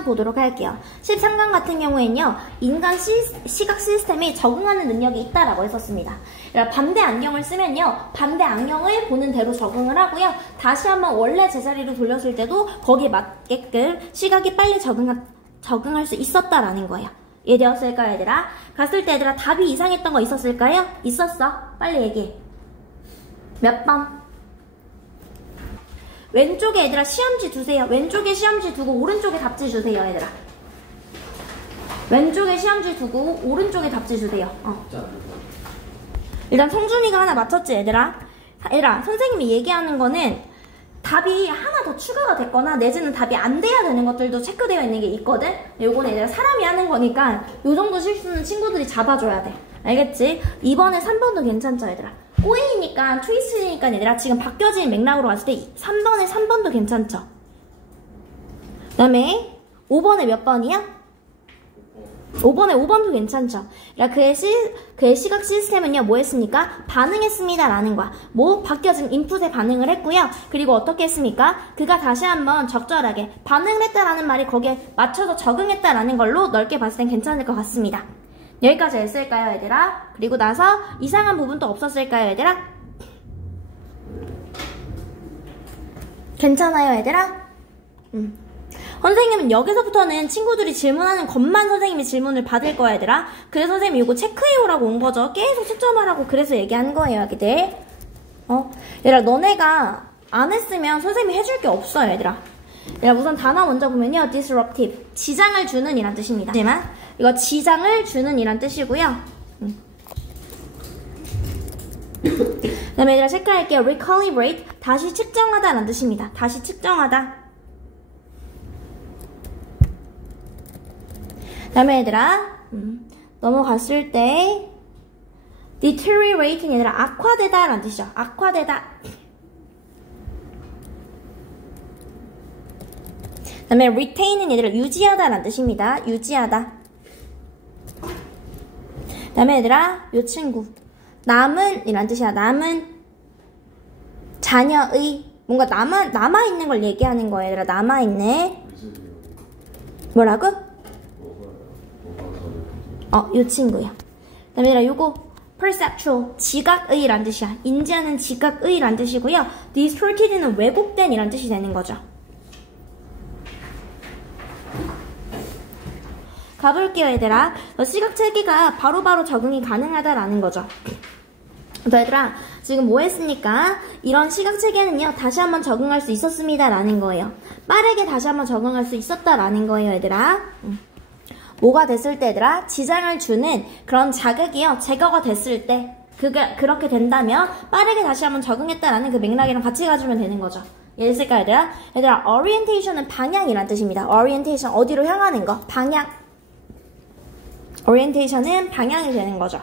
13강 보도록 할게요. 13강 같은 경우에는요, 인간 시각 시스템이 적응하는 능력이 있다라고 했었습니다. 반대 안경을 쓰면요, 반대 안경을 보는 대로 적응을 하고요, 다시 한번 원래 제자리로 돌렸을 때도 거기에 맞게끔 시각이 빨리 적응할 수 있었다라는 거예요. 이해되었을까요, 얘들아? 갔을 때 얘들아 답이 이상했던 거 있었을까요? 있었어. 빨리 얘기해. 몇 번? 왼쪽에 얘들아 시험지 두세요. 왼쪽에 시험지 두고 오른쪽에 답지 주세요, 얘들아. 왼쪽에 시험지 두고 오른쪽에 답지 주세요. 일단 성준이가 하나 맞췄지, 얘들아? 얘들아, 선생님이 얘기하는 거는 답이 하나 더 추가가 됐거나 내지는 답이 안 돼야 되는 것들도 체크되어 있는 게 있거든? 요거는 얘들아 사람이 하는 거니까 요 정도 실수는 친구들이 잡아줘야 돼. 알겠지? 2번에 3번도 괜찮죠, 얘들아? 꼬이니까, 트위스니까 얘들아 지금 바뀌어진 맥락으로 왔을 때 3번에 3번도 괜찮죠? 그 다음에 5번에 몇 번이야? 5번에 5번도 괜찮죠? 그의 시각 시스템은요, 뭐 했습니까? 반응했습니다 라는 거야. 뭐? 바뀌어진 인풋에 반응을 했고요. 그리고 어떻게 했습니까? 그가 다시 한번 적절하게 반응을 했다라는 말이 거기에 맞춰서 적응했다라는 걸로 넓게 봤을 땐 괜찮을 것 같습니다. 여기까지 했을까요, 얘들아? 그리고 나서 이상한 부분도 없었을까요, 얘들아? 괜찮아요, 얘들아? 선생님은 여기서부터는 친구들이 질문하는 것만 선생님이 질문을 받을 거야, 얘들아. 그래서 선생님이 이거 체크해오라고 온 거죠. 계속 채점하라고 그래서 얘기하는 거예요, 여기들. 얘들아, 너네가 안 했으면 선생님이 해줄 게 없어요, 얘들아. 얘들아, 우선 단어 먼저 보면요. disruptive. 지장을 주는 이란 뜻입니다. 하지만 이거 지장을 주는 이란 뜻이고요. 그 다음에 얘들아 체크할게요. recalibrate. 다시 측정하다 라는 뜻입니다. 다시 측정하다. 그 다음에 얘들아 넘어갔을 때 deteriorating 얘들아 악화되다 라는 뜻이죠. 악화되다. 그 다음에 retain은 얘들아 유지하다 라는 뜻입니다. 유지하다. 그 다음에 얘들아 요 친구 남은 이란 뜻이야. 남은 자녀의 뭔가 남아있는 걸 얘기하는 거야, 얘들아. 남아있네. 뭐라고? 요 친구야. 그 다음에 얘들아 요거 perceptual 지각의 란 뜻이야. 인지하는 지각의 란 뜻이고요. distorted는 왜곡된 이란 뜻이 되는 거죠. 가볼게요, 얘들아. 시각 체계가 바로바로 적응이 가능하다라는 거죠. 얘들아, 지금 뭐 했습니까? 이런 시각 체계는요, 다시 한번 적응할 수 있었습니다 라는 거예요. 빠르게 다시 한번 적응할 수 있었다라는 거예요, 얘들아. 뭐가 됐을 때, 얘들아? 지장을 주는 그런 자극이요, 제거가 됐을 때, 그렇게 된다면 빠르게 다시 한번 적응했다라는 그 맥락이랑 같이 가주면 되는 거죠. 이해됐을까, 얘들아? 얘들아, orientation은 방향이란 뜻입니다. orientation, 어디로 향하는 거? 방향. orientation은 방향이 되는 거죠.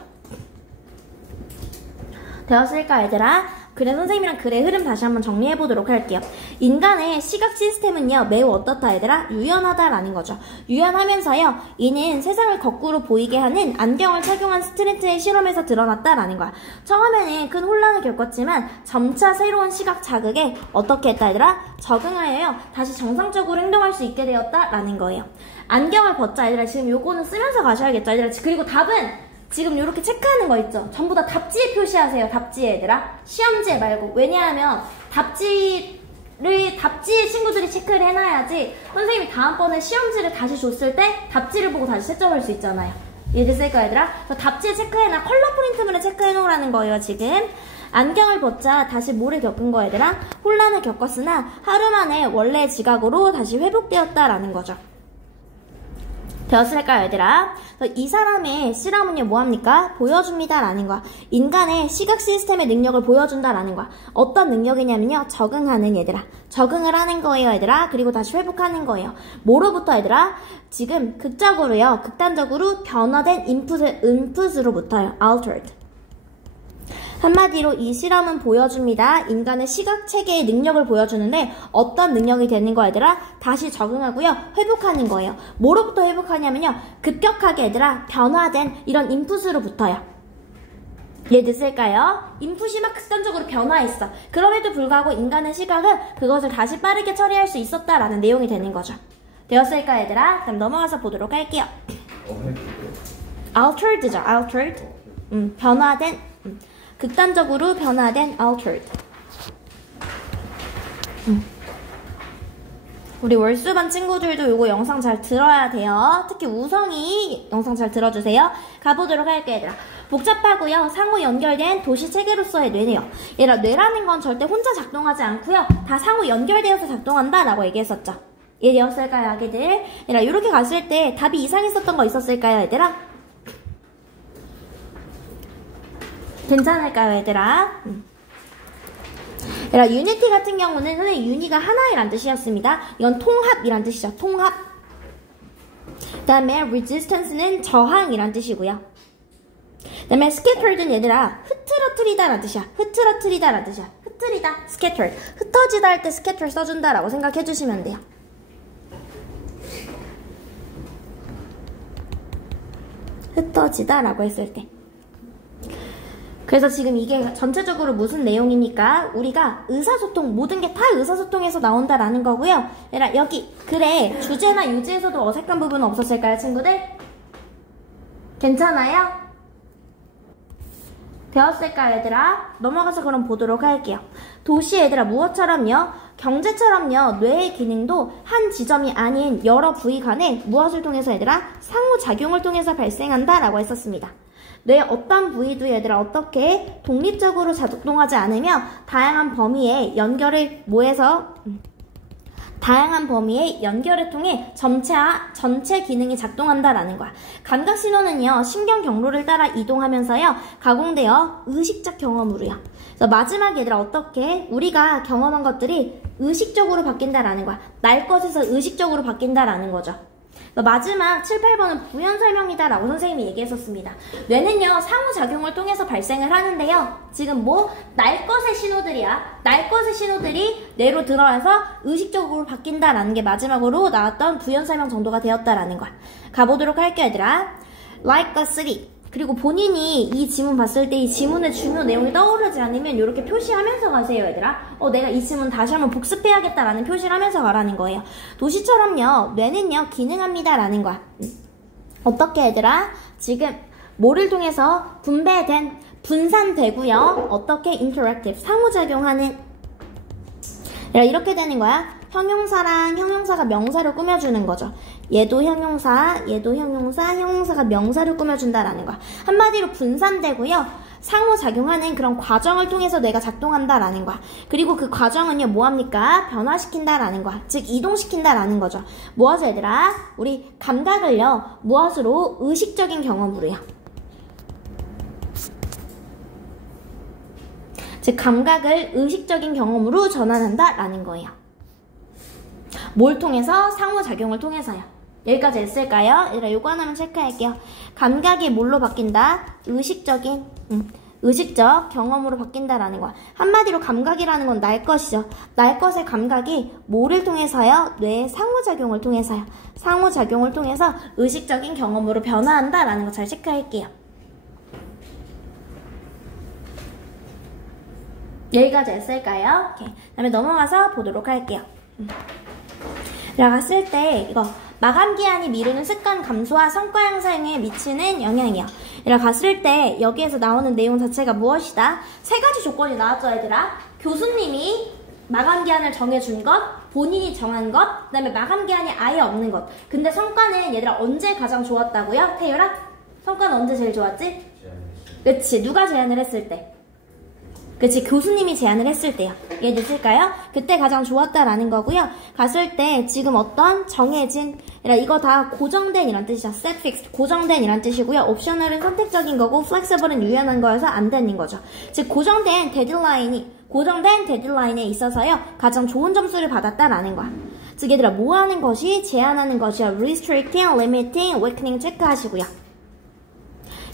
되었을까, 얘들아? 그래, 선생님이랑 글의 흐름 다시 한번 정리해보도록 할게요. 인간의 시각 시스템은요, 매우 어떻다, 얘들아? 유연하다라는 거죠. 유연하면서요, 이는 세상을 거꾸로 보이게 하는 안경을 착용한 스튜던트의 실험에서 드러났다라는 거야. 처음에는 큰 혼란을 겪었지만, 점차 새로운 시각 자극에 어떻게 했다, 얘들아? 적응하여요, 다시 정상적으로 행동할 수 있게 되었다라는 거예요. 안경을 벗자, 얘들아. 지금 요거는 쓰면서 가셔야겠죠, 얘들아. 그리고 답은 지금 이렇게 체크하는 거 있죠? 전부 다 답지에 표시하세요. 답지에, 얘들아. 시험지에 말고. 왜냐하면 답지에 친구들이 체크를 해놔야지 선생님이 다음번에 시험지를 다시 줬을 때 답지를 보고 다시 채점할 수 있잖아요. 이해됐을까, 얘들아? 답지에 체크해놔. 컬러 프린트물에 체크해놓으라는 거예요, 지금. 안경을 벗자 다시 뭐를 겪은 거, 얘들아? 혼란을 겪었으나 하루 만에 원래 지각으로 다시 회복되었다라는 거죠. 되었을까요, 얘들아? 이 사람의 실험은요, 뭐합니까? 보여줍니다 라는 거야. 인간의 시각 시스템의 능력을 보여준다라는 거야. 어떤 능력이냐면요, 적응하는, 얘들아. 적응을 하는 거예요, 얘들아. 그리고 다시 회복하는 거예요. 뭐로부터, 얘들아? 지금 극단적으로 변화된 인풋으로부터요. altered. 한마디로 이 실험은 보여줍니다. 인간의 시각체계의 능력을 보여주는데 어떤 능력이 되는 거야, 얘들아? 다시 적응하고요. 회복하는 거예요. 뭐로부터 회복하냐면요. 급격하게, 얘들아, 변화된 이런 인풋으로부터요. 이해됐을까요? 인풋이 막 극단적으로 변화했어. 그럼에도 불구하고 인간의 시각은 그것을 다시 빠르게 처리할 수 있었다라는 내용이 되는 거죠. 되었을까 얘들아? 그럼 넘어가서 보도록 할게요. altered죠. altered. 변화된. 극단적으로 변화된 altered. 우리 월수반 친구들도 이거 영상 잘 들어야 돼요. 특히 우성이 영상 잘 들어주세요. 가보도록 할게요, 얘들아. 복잡하고요. 상호 연결된 도시 체계로서의 뇌네요. 얘들아, 뇌라는 건 절대 혼자 작동하지 않고요. 다 상호 연결되어서 작동한다라고 얘기했었죠. 얘되었을까요, 아기들? 얘들아, 이렇게 갔을 때 답이 이상했었던 거 있었을까요, 얘들아? 괜찮을까요, 얘들아? 얘들아, 유니티 같은 경우는 선생님 유니가 하나이란 뜻이었습니다. 이건 통합이란 뜻이죠. 통합. 그 다음에 resistance는 저항이란 뜻이고요. 그 다음에 scattered는 얘들아 흐트러뜨리다란 뜻이야. 흐트러뜨리다란 뜻이야. 흐트리다, scattered. 흩어지다 할 때 scatter 써준다라고 생각해 주시면 돼요. 흩어지다라고 했을 때. 그래서 지금 이게 전체적으로 무슨 내용이니까 우리가 의사소통, 모든 게 다 의사소통에서 나온다라는 거고요. 얘들아, 여기 글에 주제나 유지에서도 어색한 부분은 없었을까요, 친구들? 괜찮아요? 되었을까요, 얘들아? 넘어가서 그럼 보도록 할게요. 도시 얘들아, 무엇처럼요? 경제처럼요, 뇌의 기능도 한 지점이 아닌 여러 부위 간에 무엇을 통해서 얘들아? 상호작용을 통해서 발생한다라고 했었습니다. 뇌의 어떤 부위도 얘들아 어떻게 독립적으로 작동하지 않으며 다양한 범위의 연결을 통해 전체 기능이 작동한다라는 거야. 감각 신호는요, 신경 경로를 따라 이동하면서요, 가공되어 의식적 경험으로요. 그래서 마지막 얘들아 어떻게 우리가 경험한 것들이 의식적으로 바뀐다라는 거야. 날 것에서 의식적으로 바뀐다라는 거죠. 마지막 7, 8번은 부연 설명이다라고 선생님이 얘기했었습니다. 뇌는요, 상호작용을 통해서 발생을 하는데요. 지금 날 것의 신호들이야. 날 것의 신호들이 뇌로 들어와서 의식적으로 바뀐다라는 게 마지막으로 나왔던 부연 설명 정도가 되었다라는 거야. 가보도록 할게요, 얘들아. Like a city. 그리고 본인이 이 지문 봤을 때 이 지문의 중요 내용이 떠오르지 않으면 이렇게 표시하면서 가세요, 얘들아. 내가 이 지문 다시 한번 복습해야겠다라는 표시를 하면서 가라는 거예요. 도시처럼요, 뇌는요, 기능합니다라는 거야. 어떻게 얘들아? 지금 뭐를 통해서 분산되고요. 어떻게 interactive, 상호작용하는. 이렇게 되는 거야. 형용사랑 형용사가 명사를 꾸며주는 거죠. 얘도 형용사, 형용사가 명사를 꾸며준다라는 거야. 한마디로 분산되고요. 상호작용하는 그런 과정을 통해서 뇌가 작동한다라는 거야. 그리고 그 과정은요, 뭐합니까? 변화시킨다라는 거야. 즉, 이동시킨다라는 거죠. 무엇을 얘들아? 우리 감각을요, 무엇으로? 의식적인 경험으로요. 즉, 감각을 의식적인 경험으로 전환한다라는 거예요. 뭘 통해서? 상호작용을 통해서요. 여기까지 됐을까요? 얘들아, 요거 하나만 체크할게요. 감각이 뭘로 바뀐다? 의식적 경험으로 바뀐다라는 거야. 한마디로 감각이라는 건 날 것이죠. 날 것의 감각이 뭐를 통해서요? 뇌의 상호작용을 통해서요. 상호작용을 통해서 의식적인 경험으로 변화한다라는 거 잘 체크할게요. 여기까지 됐을까요? 오케이. 다음에 넘어가서 보도록 할게요. 들어갔을 때 이거 마감기한이 미루는 습관 감소와 성과 향상에 미치는 영향이요. 들어갔을 때 여기에서 나오는 내용 자체가 무엇이다? 세 가지 조건이 나왔죠, 얘들아. 교수님이 마감기한을 정해준 것, 본인이 정한 것, 그 다음에 마감기한이 아예 없는 것. 근데 성과는 얘들아 언제 가장 좋았다고요? 태율아? 성과는 언제 제일 좋았지? 그치, 누가 제안을 했을 때? 그치, 교수님이 제안을 했을 때요. 이해됐을까요? 그때 가장 좋았다라는 거고요. 갔을 때 지금 어떤 정해진, 이거 다 고정된 이란 뜻이죠. set fixed, 고정된 이란 뜻이고요. 옵셔널은 선택적인 거고 flexible은 유연한 거여서 안 되는 거죠. 즉 고정된 데드라인에 있어서요, 가장 좋은 점수를 받았다라는 거야. 즉 얘들아, 뭐 하는 것이? 제한하는 것이요. restricting, limiting, weakening 체크하시고요.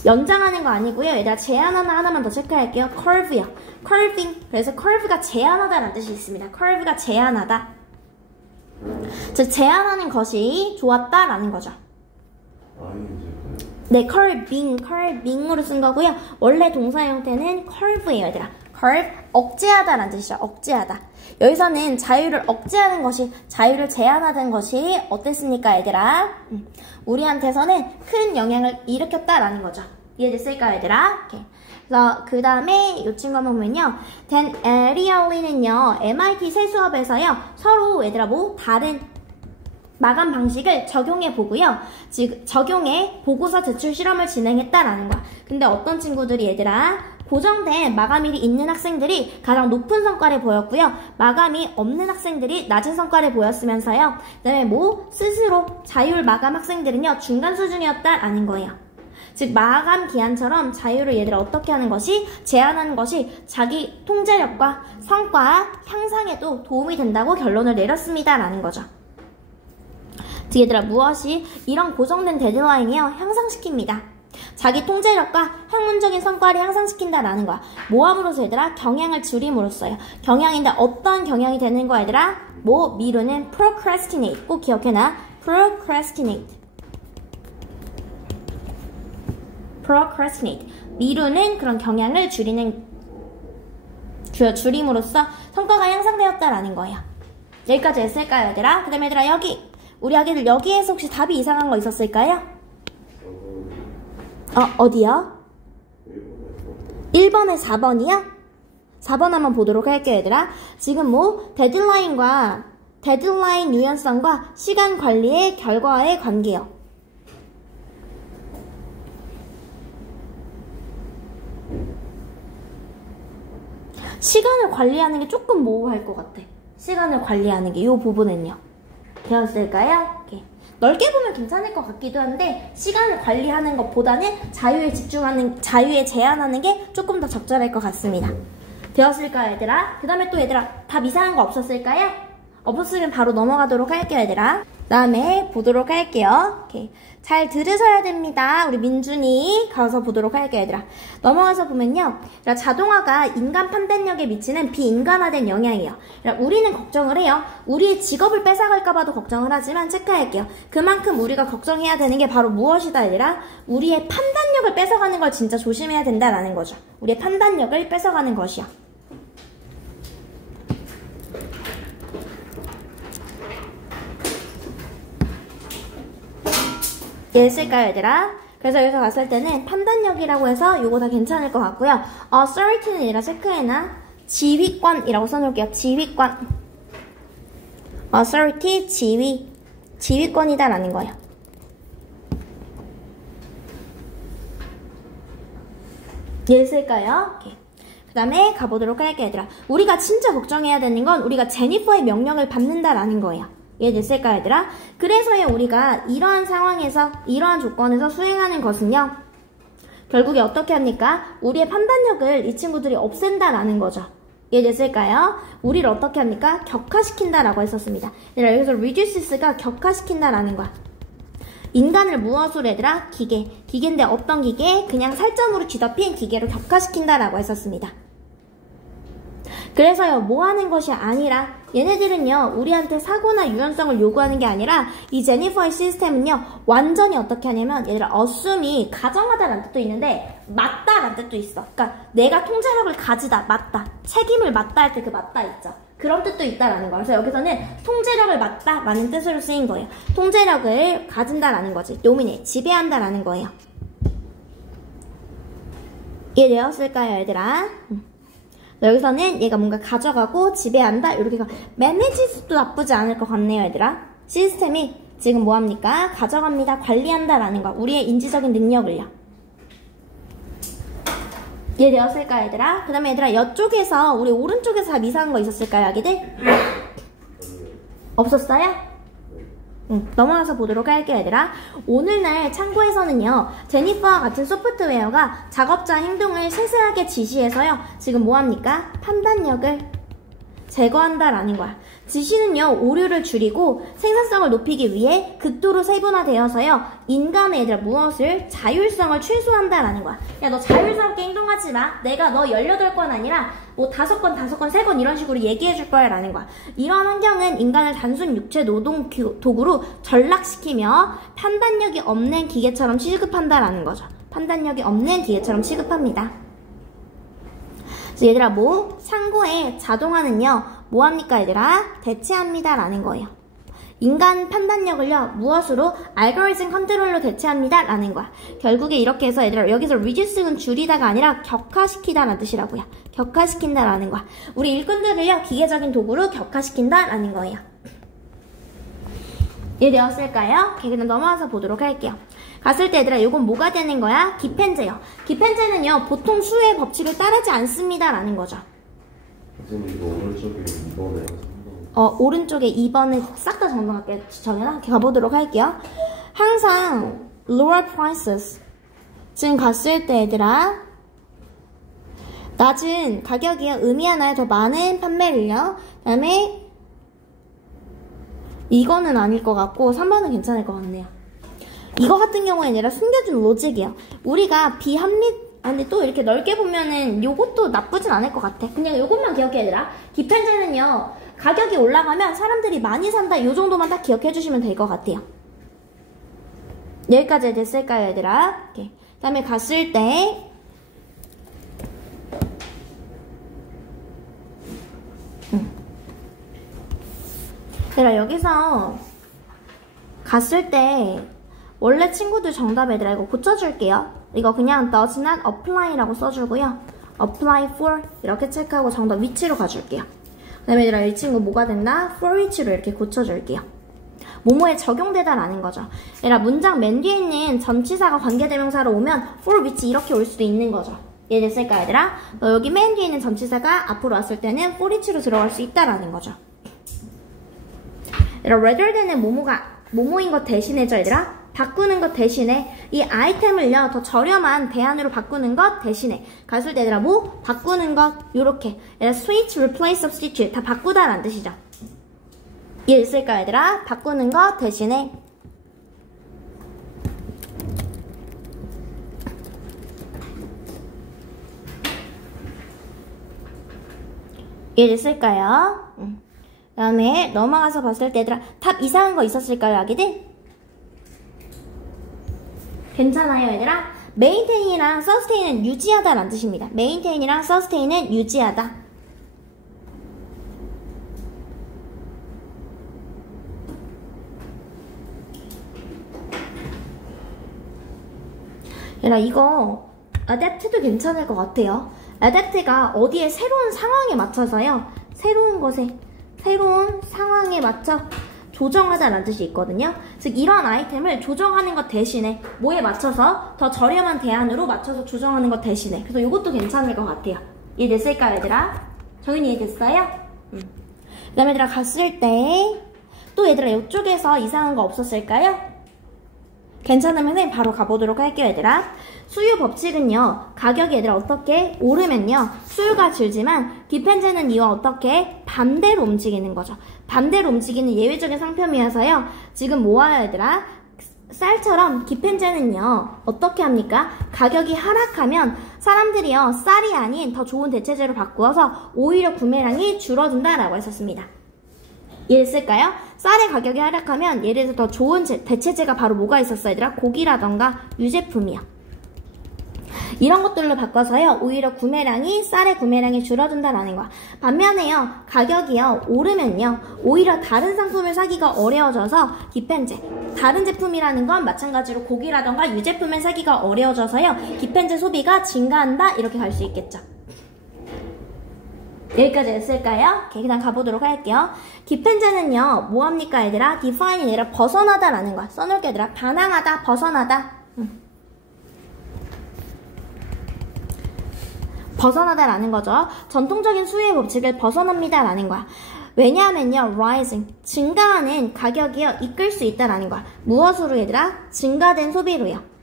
연장하는 거 아니고요. 얘들아, 하나만 더 체크할게요. curve요. curving. 그래서 curve가 제한하다라는 뜻이 있습니다. curve가 제한하다. 즉 제한하는 것이 좋았다라는 거죠. 네, curving으로 쓴 거고요. 원래 동사 형태는 curve예요, 얘들아. curb, 억제하다라는 뜻이죠. 억제하다. 여기서는 자유를 억제하는 것이, 자유를 제한하는 것이 어땠습니까, 얘들아? 우리한테서는 큰 영향을 일으켰다라는 거죠. 이해됐을까요, 얘들아? 오케이. 그래서 그 다음에 이 친구 한번 보면요. Dan Ariely는요, MIT 새 수업에서요, 서로 얘들아 다른 마감 방식을 적용해 보고요. 즉 적용해 보고서 제출 실험을 진행했다라는 거야. 근데 어떤 친구들이 얘들아 고정된 마감일이 있는 학생들이 가장 높은 성과를 보였고요. 마감이 없는 학생들이 낮은 성과를 보였으면서요. 그다음에 스스로 자율 마감 학생들은요 중간 수준이었다라는 거예요. 즉 마감 기한처럼 자유를 얘들아 어떻게 하는 것이 제한하는 것이 자기 통제력과 성과 향상에도 도움이 된다고 결론을 내렸습니다라는 거죠. 즉 얘들아 무엇이 이런 고정된 데드라인이요 향상시킵니다. 자기 통제력과 학문적인 성과를 향상시킨다라는 거야. 모함으로써 얘들아 경향을 줄임으로써요. 경향인데 어떤 경향이 되는 거야 얘들아? 미루는 procrastinate. 꼭 기억해놔. procrastinate. 미루는 그런 경향을 줄임으로써 성과가 향상되었다라는 거예요. 여기까지 했을까요 얘들아? 그 다음에 얘들아 우리 아기들 여기에서 혹시 답이 이상한 거 있었을까요? 어디요? 1번에 4번이요? 4번 한번 보도록 할게요 얘들아. 지금 데드라인 유연성과 시간 관리의 결과와의 관계요. 시간을 관리하는 게 조금 모호할 것 같아. 시간을 관리하는 게 이 부분은요. 되었을까요? 오케이. 넓게 보면 괜찮을 것 같기도 한데 시간을 관리하는 것보다는 자유에 제한하는 게 조금 더 적절할 것 같습니다. 되었을까요 얘들아? 그 다음에 또 얘들아 답 이상한 거 없었을까요? 없었으면 바로 넘어가도록 할게요 얘들아. 그 다음에 보도록 할게요. 오케이. 잘 들으셔야 됩니다. 우리 민준이 가서 보도록 할게요 얘들아. 넘어가서 보면요, 자동화가 인간 판단력에 미치는 비인간화된 영향이에요. 우리는 걱정을 해요. 우리의 직업을 뺏어갈까봐도 걱정을 하지만 체크할게요. 그만큼 우리가 걱정해야 되는 게 바로 무엇이다 얘들아? 우리의 판단력을 뺏어가는 걸 진짜 조심해야 된다라는 거죠. 우리의 판단력을 뺏어가는 것이요. 이해했을까요 얘들아? 그래서 여기서 봤을 때는 판단력이라고 해서 요거 다 괜찮을 것 같고요. authority는 얘들아 체크해놔. 지휘권이라고 써놓을게요. 지휘권. authority 지휘권이다 라는 거예요. 이해했을까요? 오케이. 그 다음에 가보도록 할게요 얘들아. 우리가 진짜 걱정해야 되는 건 우리가 제니퍼의 명령을 받는다라는 거예요. 이해됐을까요 얘들아? 그래서요 우리가 이러한 상황에서 이러한 조건에서 수행하는 것은요 결국에 어떻게 합니까? 우리의 판단력을 이 친구들이 없앤다라는 거죠. 이해됐을까요? 우리를 어떻게 합니까? 격화시킨다라고 했었습니다. 얘들아 여기서 reduces가 격화시킨다라는 거야. 인간을 무엇으로 얘들아? 기계인데 어떤 기계? 그냥 살점으로 뒤덮인 기계로 격화시킨다라고 했었습니다. 그래서요 뭐 하는 것이 아니라 얘네들은요 우리한테 사고나 유연성을 요구하는 게 아니라 이 제니퍼의 시스템은요 완전히 어떻게 하냐면 얘들아 assume이 가정하다라는 뜻도 있는데 맞다라는 뜻도 있어. 그러니까 내가 통제력을 가지다, 맞다, 책임을 맞다 할 때 그 맞다 있죠. 그런 뜻도 있다라는 거예요. 그래서 여기서는 통제력을 맞다 라는 뜻으로 쓰인 거예요. 통제력을 가진다라는 거지. dominate, 지배한다라는 거예요. 이해되었을까요 얘들아? 여기서는 얘가 뭔가 가져가고 지배한다 이렇게 manage도 나쁘지 않을 것 같네요 얘들아. 시스템이 지금 뭐합니까? 가져갑니다, 관리한다 라는 거. 우리의 인지적인 능력을요. 이해되었을까요 얘들아? 그 다음에 얘들아 이쪽에서 우리 오른쪽에서 다 이상한 거 있었을까요 아기들? 없었어요? 넘어가서 보도록 할게요 얘들아. 오늘날 창고에서는요 제니퍼와 같은 소프트웨어가 작업자 행동을 세세하게 지시해서요 지금 뭐합니까? 판단력을 제거한다라는 거야. 지시는요 오류를 줄이고 생산성을 높이기 위해 극도로 세분화되어서요 인간의 얘들아 무엇을? 자율성을 최소화한다라는 거야. 야 너 자율스럽게 행동하지 마. 내가 너 18건 아니라 뭐 5건, 3건 이런 식으로 얘기해 줄 거야 라는 거야. 이런 환경은 인간을 단순 육체 노동 도구로 전락시키며 판단력이 없는 기계처럼 취급한다라는 거죠. 판단력이 없는 기계처럼 취급합니다. 그래서 얘들아 뭐? 상고의 자동화는요 뭐합니까 얘들아? 대체합니다 라는 거예요. 인간 판단력을요 무엇으로? 알고리즘 컨트롤로 대체합니다 라는 거야. 결국에 이렇게 해서 얘들아 여기서 reduce는 줄이다가 아니라 격화시키다 라는 뜻이라고요. 격화시킨다 라는 거야. 우리 일꾼들을요 기계적인 도구로 격화시킨다 라는 거예요. 이해되었을까요? 그럼 넘어와서 보도록 할게요. 갔을 때 얘들아 이건 뭐가 되는 거야? 디펜제요. 디펜제는요 보통 수의 법칙을 따르지 않습니다 라는 거죠. 선생님 이거 오른쪽에 2번에 오른쪽에 2번을 싹 다 정정할게요. 정연아 이렇게 가보도록 할게요. 항상 lower prices 지금 갔을 때 얘들아 낮은 가격이요 의미하나요? 더 많은 판매를요. 그 다음에 이거는 아닐 것 같고 3번은 괜찮을 것 같네요. 이거 같은 경우에 아니라 숨겨준 로직이에요. 우리가 비합리 근데 또 이렇게 넓게 보면은 요것도 나쁘진 않을 것 같아. 그냥 요것만 기억해 얘들아. 디펜제는요 가격이 올라가면 사람들이 많이 산다 요 정도만 딱 기억해 주시면 될 것 같아요. 여기까지 됐을까요 얘들아? 그 다음에 갔을 때 얘들아 여기서 갔을 때 원래 친구들 정답 얘들아 이거 고쳐줄게요. 이거 그냥 does not apply라고 써주고요. apply for 이렇게 체크하고 정답 위치로 가줄게요. 그 다음에 얘들아 이 친구 뭐가 된다? for which로 이렇게 고쳐줄게요. 뭐뭐에 적용되다 라는 거죠. 얘들아 문장 맨 뒤에 있는 전치사가 관계대명사로 오면 for which 이렇게 올 수도 있는 거죠. 이해됐을까 얘들아? 여기 맨 뒤에 있는 전치사가 앞으로 왔을 때는 for which로 들어갈 수 있다라는 거죠. 얘들아 rather than은 뭐뭐인 것 대신에죠 얘들아? 바꾸는 것 대신에 이 아이템을요 더 저렴한 대안으로 바꾸는 것 대신에 갔을 때 얘들아 뭐? 바꾸는 것 요렇게 얘들아 switch, replace, substitute 다 바꾸다 라는 뜻이죠. 이해됐을까 얘들아? 바꾸는 것 대신에 이해됐을까요? 그 다음에 넘어가서 봤을 때 얘들아 답 이상한 거 있었을까요 아기들? 괜찮아요 얘들아? maintain이랑 sustain은 유지하다 라는 뜻입니다. maintain이랑 sustain은 유지하다. 얘들아 이거 adapt도 괜찮을 것 같아요. adapt가 어디에 새로운 상황에 맞춰서요. 새로운 상황에 맞춰 조정하다 라는 뜻이 있거든요. 즉 이런 아이템을 조정하는 것 대신에 뭐에 맞춰서 더 저렴한 대안으로 맞춰서 조정하는 것 대신에 그래서 이것도 괜찮을 것 같아요. 이해됐을까요 얘들아? 정연이 이해됐어요? 그 다음에 얘들아 갔을 때 또 얘들아 이쪽에서 이상한 거 없었을까요? 괜찮으면 바로 가보도록 할게요 얘들아. 수요 법칙은요 가격이 얘들아 어떻게 오르면요 수요가 줄지만 디펜제는 이와 어떻게 반대로 움직이는 거죠. 반대로 움직이는 예외적인 상품이어서요 지금 뭐와요 얘들아? 쌀처럼 디펜제는요 어떻게 합니까? 가격이 하락하면 사람들이요 쌀이 아닌 더 좋은 대체재로 바꾸어서 오히려 구매량이 줄어든다 라고 했었습니다. 이해됐을까요? 쌀의 가격이 하락하면 예를 들어서 더 좋은 대체재가 바로 뭐가 있었어 얘들아? 고기라던가 유제품이요. 이런 것들로 바꿔서요 오히려 쌀의 구매량이 줄어든다라는 거야. 반면에요 가격이요 오르면요 오히려 다른 상품을 사기가 어려워져서 디펜제 다른 제품이라는 건 마찬가지로 고기라던가 유제품을 사기가 어려워져서요 디펜제 소비가 증가한다 이렇게 갈 수 있겠죠. 여기까지 했을까요? 그 다음 가보도록 할게요. 디펜제는요 뭐합니까 얘들아? define이 아니라 벗어나다 라는 거야. 써놓을게 얘들아. 반항하다, 벗어나다. 벗어나다 라는 거죠. 전통적인 수요의 법칙을 벗어납니다 라는 거야. 왜냐하면요 rising 증가하는 가격이요 이끌 수 있다라는 거야. 무엇으로 얘들아? 증가된 소비로요.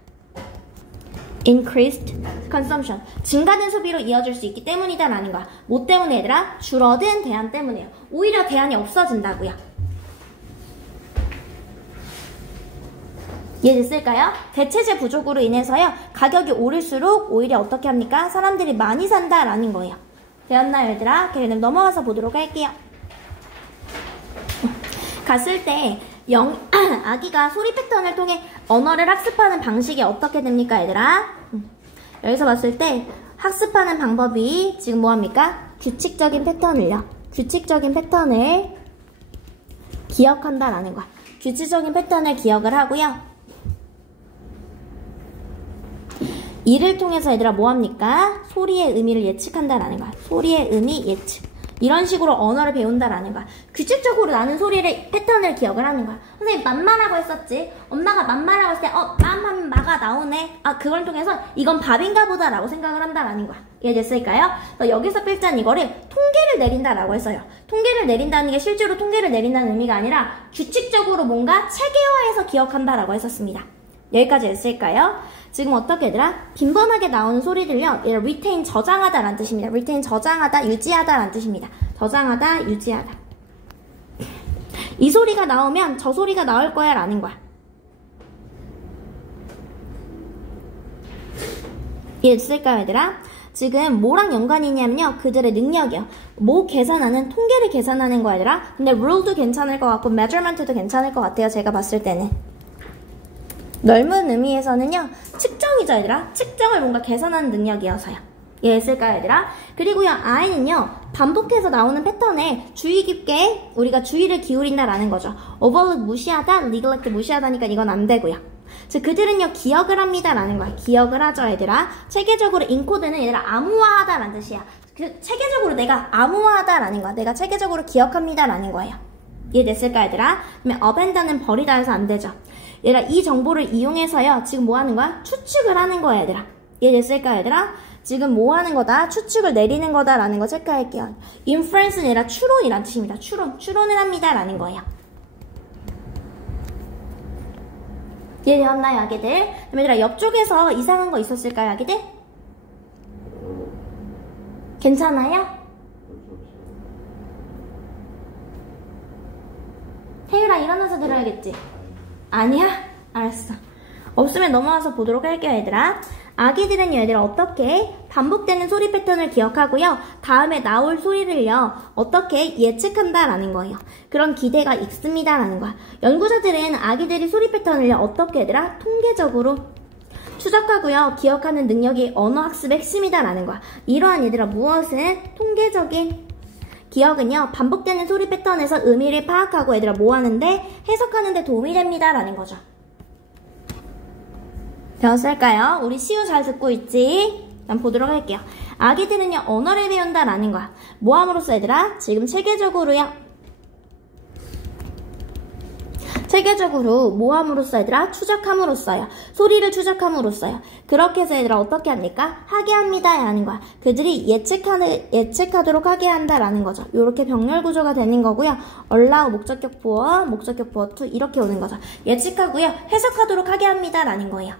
increased consumption 증가된 소비로 이어질 수 있기 때문이다 라는 거야. 뭐 때문에 얘들아? 줄어든 대안 때문이에요. 오히려 대안이 없어진다고요. 이해됐을까요? 대체재 부족으로 인해서요 가격이 오를수록 오히려 어떻게 합니까? 사람들이 많이 산다 라는 거예요. 되었나요 얘들아? 그럼 넘어가서 보도록 할게요. 갔을 때 아기가 소리 패턴을 통해 언어를 학습하는 방식이 어떻게 됩니까 얘들아? 여기서 봤을 때 학습하는 방법이 지금 뭐합니까? 규칙적인 패턴을요. 규칙적인 패턴을 기억한다라는 거야. 규칙적인 패턴을 기억을 하고요. 이를 통해서 얘들아 뭐합니까? 소리의 의미를 예측한다라는 거야. 소리의 의미 예측. 이런 식으로 언어를 배운다라는 거야. 규칙적으로 나는 소리를 패턴을 기억을 하는 거야. 선생님 맘마라고 했었지. 엄마가 맘마라고 했을 때 맘하면 마가 나오네. 그걸 통해서 이건 밥인가 보다라고 생각을 한다라는 거야. 이해됐을까요? 여기서 필자는 이거를 통계를 내린다라고 했어요. 통계를 내린다는 게 실제로 통계를 내린다는 의미가 아니라 규칙적으로 뭔가 체계화해서 기억한다라고 했었습니다. 여기까지 했을까요? 지금 어떻게 얘들아? 빈번하게 나오는 소리들요. 얘를 retain 저장하다라는 뜻입니다. retain 저장하다, 유지하다라는 뜻입니다. 저장하다, 유지하다. 이 소리가 나오면 저 소리가 나올 거야 라는 거야. 이해됐을까요 얘들아? 지금 뭐랑 연관이 있냐면요. 그들의 능력이요. 뭐 계산하는, 통계를 계산하는 거야 얘들아. 근데 rule도 괜찮을 것 같고 measurement도 괜찮을 것 같아요. 제가 봤을 때는. 넓은 의미에서는요. 측정이죠 얘들아. 측정을 뭔가 계산하는 능력이어서요. 이해했을까요 얘들아? 그리고요 I는요. 반복해서 나오는 패턴에 주의 깊게 우리가 주의를 기울인다라는 거죠. overlook 무시하다, neglect 무시하다니까 이건 안 되고요. 즉 그들은요 기억을 합니다라는 거야. 기억을 하죠 얘들아. 체계적으로 인코드는 얘들아 암호화하다라는 뜻이야. 체계적으로 내가 암호화하다라는 거야. 내가 체계적으로 기억합니다라는 거예요. 이해됐을까 얘들아? 그러면 abandon은 버리다 해서 안 되죠. 얘들아 이 정보를 이용해서요 지금 뭐 하는 거야? 추측을 하는 거야 얘들아. 이해됐을까 얘들아? 지금 뭐 하는 거다? 추측을 내리는 거다 라는 거 체크할게요. inference는 얘들아 추론이란 뜻입니다. 추론을 합니다 라는 거예요. 이해되었나요 아기들? 그럼 얘들아 옆쪽에서 이상한 거 있었을까요 아기들? 괜찮아요? 태율아 일어나서 들어야겠지? 아니야? 알았어. 없으면 넘어와서 보도록 할게요 얘들아. 아기들은 얘들아 어떻게 반복되는 소리 패턴을 기억하고요. 다음에 나올 소리를요. 어떻게 예측한다라는 거예요. 그런 기대가 있습니다라는 거야. 연구자들은 아기들이 소리 패턴을요. 어떻게 얘들아? 통계적으로 추적하고요. 기억하는 능력이 언어학습의 핵심이다라는 거야. 이러한 얘들아 무엇은? 통계적인 기억은요. 반복되는 소리 패턴에서 의미를 파악하고 얘들아 뭐 하는데? 해석하는데 도움이 됩니다라는 거죠. 배웠을까요? 우리 시우 잘 듣고 있지? 그럼 보도록 할게요. 아기들은요 언어를 배운다라는 거야. 뭐 함으로써 얘들아? 지금 체계적으로요. 체계적으로 뭐 함으로써 얘들아? 추적함으로써요. 소리를 추적함으로써요. 그렇게 해서 얘들아 어떻게 합니까? 하게 합니다 라는 거야. 그들이 예측하도록 하게 한다라는 거죠. 요렇게 병렬 구조가 되는 거고요. allow 목적격 보어, 목적격 보어 to 이렇게 오는 거죠. 예측하고요. 해석하도록 하게 합니다 라는 거예요.